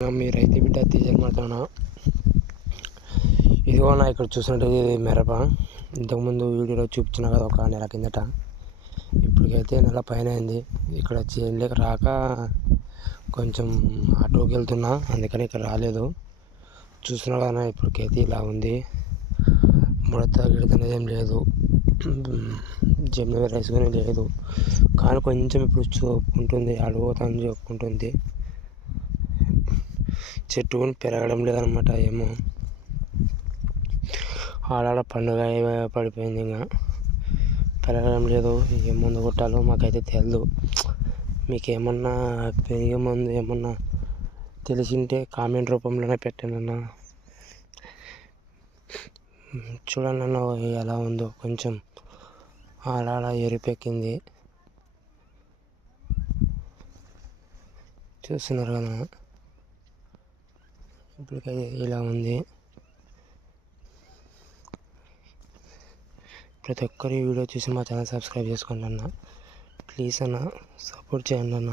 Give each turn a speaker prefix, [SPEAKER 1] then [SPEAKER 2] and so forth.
[SPEAKER 1] మీ రైతు బిడ్డ తేజల్ మాట్లాడినా ఇదిగో నా ఇక్కడ చూసినట్టు ఇది మిరప. ఇంతకుముందు వీడియోలో చూపించిన కదా ఒక నెల కిందట. ఇప్పటికైతే నెల పైన అయింది. ఇక్కడ చేయలేక రాక కొంచెం ఆటోకి వెళ్తున్నా. అందుకని ఇక్కడ రాలేదు. చూసిన కదా ఇప్పటికైతే ఇలా ఉంది. ముడత గిడత అనేది ఏం లేదు. జమ్మి రైస్ కానీ లేదు. కానీ కొంచెం ఇప్పుడు చూపుకుంటుంది. అడుగుతాను చెప్పుకుంటుంది. చెట్టు పెరగడం లేదనమాట ఏమో. ఆడాడ పండుగ పడిపోయింది ఇంకా పెరగడం లేదు ఏ మందు కొట్టాలో మాకైతే తెలియదు మీకు ఏమన్నా పెరిగే మందు ఏమన్నా తెలిసింటే కామెంట్ రూపంలోనే పెట్టండి అన్న చూడండి అన్న ఎలా ఉందో కొంచెం ఆడ ఎరిపెక్కింది. చూస్తున్నారు కదా. ఇప్పటికైతే ఇలా ఉంది. ప్రతి ఒక్కరు ఈ వీడియో చూసి మా ఛానల్ సబ్స్క్రైబ్ చేసుకోండి అన్న. ప్లీజ్ అన్న సపోర్ట్ చేయండి అన్న.